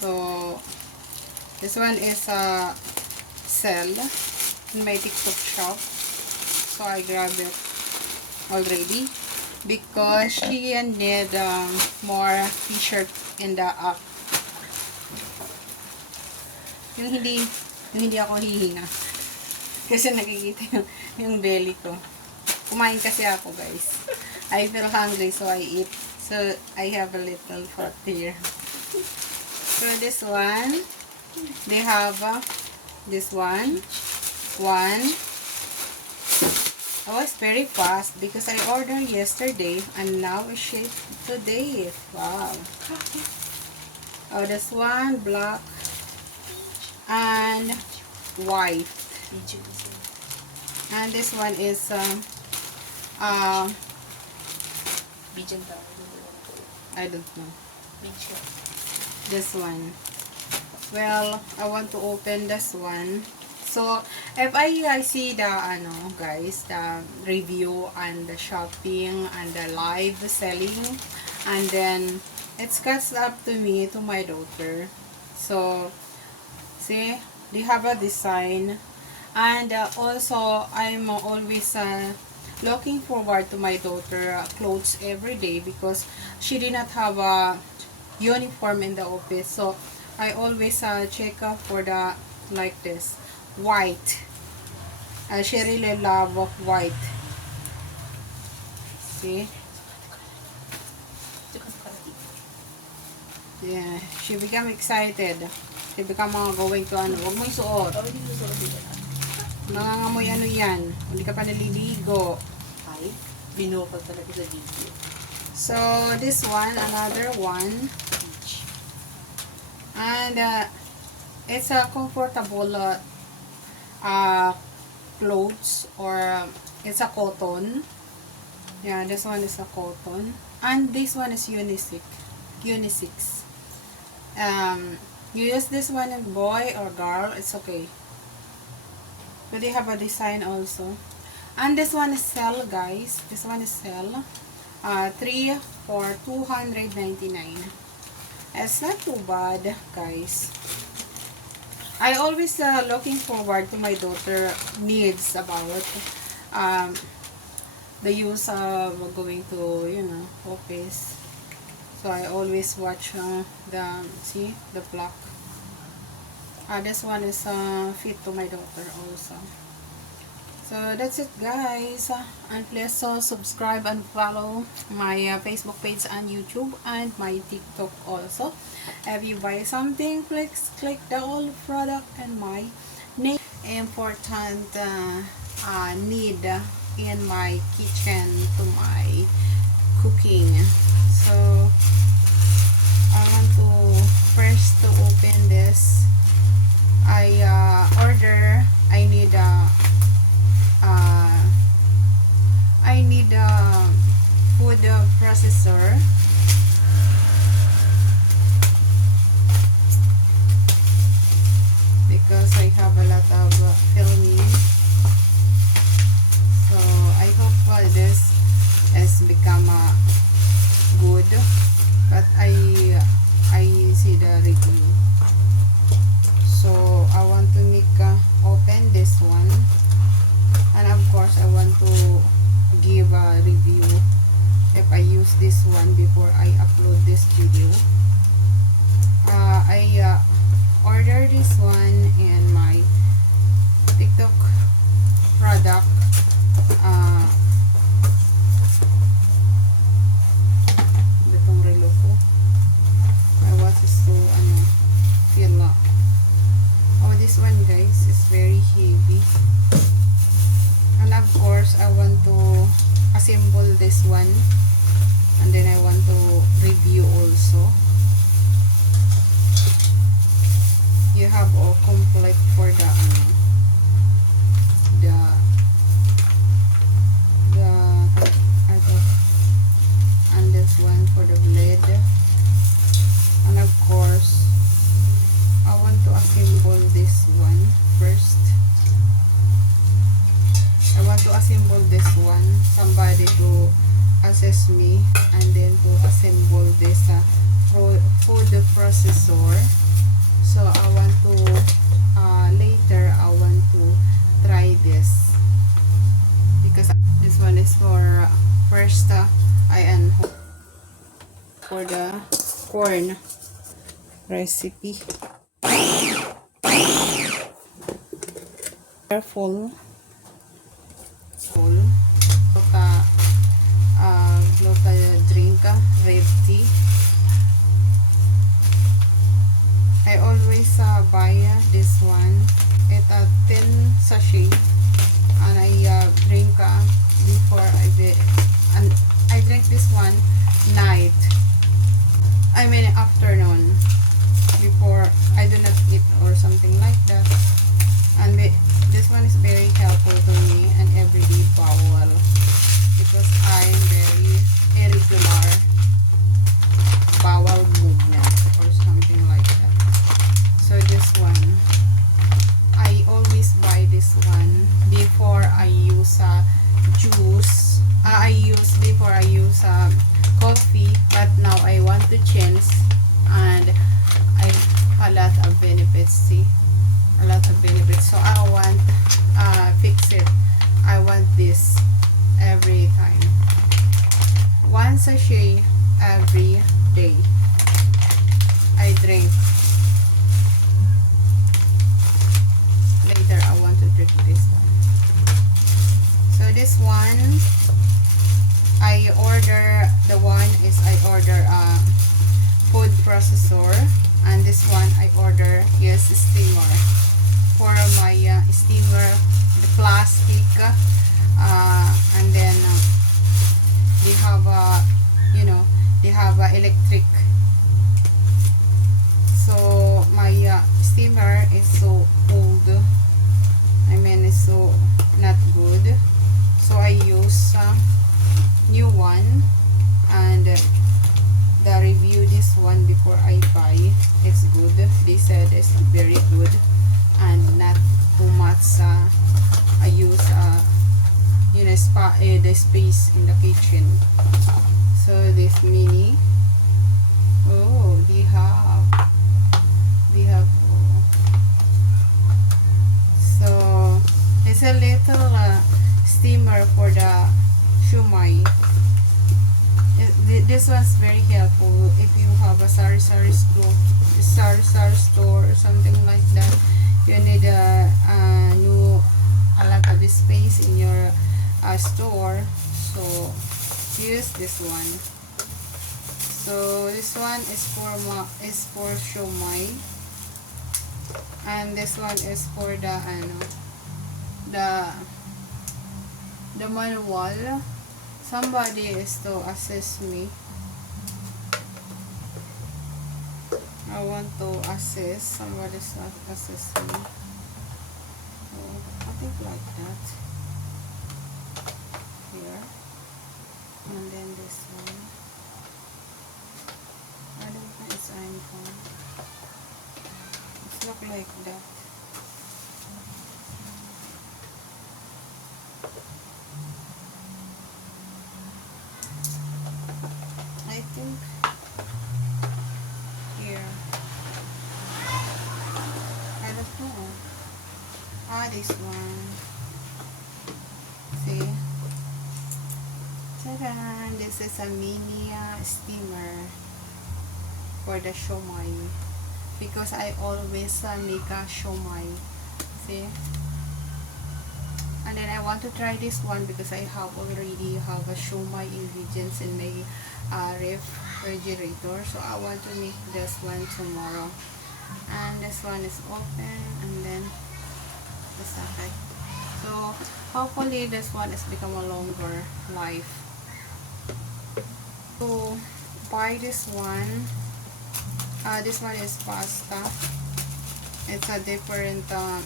So this one is a sell in my TikTok shop. So I grabbed it already because she need more t-shirt in the app. Yung hindi ako hihinga. Kasi nakikita yung belly ko. Kumain kasi ako, guys. I feel hungry, so I eat. So, I have a little fat here. So, this one, they have this one. Oh, it's very fast because I ordered yesterday and now it's shipped today. Wow. Oh, this one, black and white. And this one is I don't know. This one. Well, I want to open this one. So, if I see the guys, the review and the shopping and the live selling, and then it's cuts up to me, to my daughter. So, see, they have a design, and also I'm always looking forward to my daughter clothes every day because she did not have a uniform in the office. So I always check out for the like this white. She really love white. See? Yeah, she become excited. She become going to huwag mo isuot. Nangangamoy yan. Hindi ka pa naliligo. Ay, binukal talaga sa video. So, this one, another one. And, it's a comfortable clothes, or it's a cotton. Yeah, this one is a cotton. And this one is unisex. You use this one in boy or girl, it's okay. So they have a design also. And this one is sell, guys. This one is sell. 3 for 299. It's not too bad, guys. I always looking forward to my daughter needs about the use of going to, office. So I always watch the black. This one is fit to my daughter also. So that's it, guys. And please subscribe and follow my Facebook page and YouTube and my TikTok also. If you buy something, please click the all product and my name. Important need in my kitchen to my cooking. So I want to first to open this. I need a food processor. Because I have a lot of filming. So I hope this has become good. But I see the review. So I want to make open this one, and of course I want to give a review if I use this one before I upload this video. I ordered this one in my TikTok product. Itong relo ko. I want this to feel up. Oh, this one, guys, is very heavy. And of course, I want to assemble this one. And then I want to review also. You have all complete for the and this one for the blade. And of course, I want to assemble this one first. I want to assemble this one. Somebody to assist me, and then to assemble this food processor. processor. So I want to later I want to try this because this one is for first for the corn recipe. Careful. Full. Gluta drink red tea. I always buy this one. It's a 10 sachet, and I drink before and I drink this one night. I mean afternoon, before I do not eat or something like that. And this one is very helpful to me and everyday bowel because I am very irregular bowel movement or something like that. So this one, I always buy this one before I use juice. Before I use coffee, but now I want to change, and I a lot of benefits. See, a lot of benefits. So I want fix it. I want this every time. One sachet every day. I drink. Later I want to drink this one. So this one, I order food processor, and this one I order is steamer for my steamer, the plastic, and then they have they have electric. So my steamer is so old. I mean, it's so not good. So I use new one, and the review this one before I buy, it's good. They said it's very good and not too much I use the space in the kitchen. So this mini, oh, they have oh. So it's a little steamer for the shumai. This one's very helpful if you have a sari-sari store or something like that. You need a lot of space in your store, so use this one. So this one is for shumai, and this one is for the manual. Somebody is to assist me. I want to assist. Somebody's not assist me. So I think like that. Here. And then this one. I don't think it's iPhone. It's look like that. I think here. I don't know. This one. See? Ta-da! This is a mini steamer for the shumai, because I always make a shumai. See? And then I want to try this one because I already have a shumai ingredients in my refrigerator, so I want to make this one tomorrow. And this one is open, and then the socket. So hopefully this one is become a longer life. So buy this one. This one is pasta. It's a different I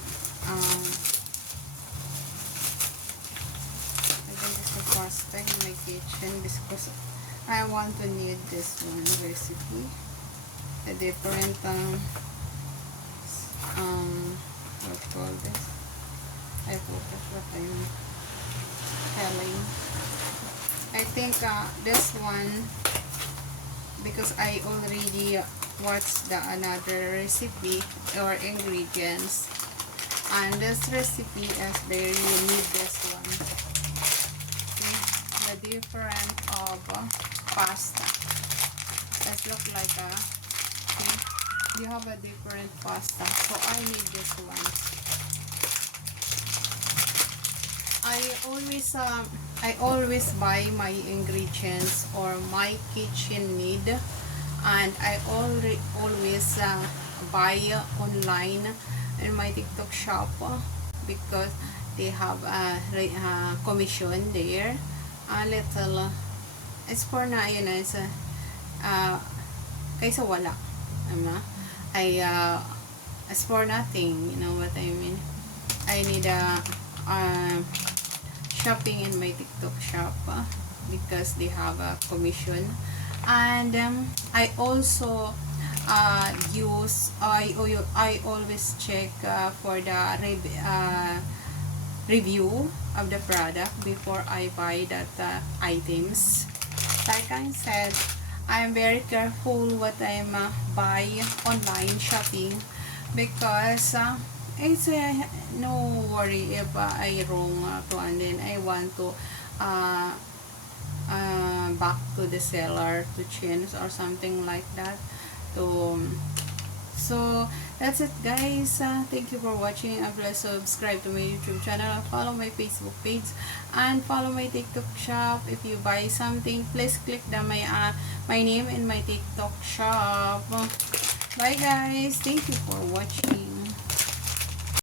think it's a pasta in my kitchen because I want to need this one recipe. A different what call this? I forgot what I'm telling. I think this one, because I already what's the another recipe or ingredients. And this recipe is very unique, this one. See, the different of pasta. Let's look like a, see, you have a different pasta. So I need this one. I always buy my ingredients or my kitchen need, and I always buy online in my TikTok shop because they have a commission there. A little, it's for na yun is kaysa wala, it's for nothing, you know what I mean. I need a shopping in my TikTok shop because they have a commission. And I also I always check for the review of the product before I buy that items. Like I said, I'm very careful what I'm buy online shopping because it's no worry if I wrong to, and then I want to back to the seller to change or something like that. So that's it, guys. Thank you for watching. Please subscribe to my YouTube channel, follow my Facebook page, and follow my TikTok shop. If you buy something, please click my name in my TikTok shop. Bye, guys. Thank you for watching.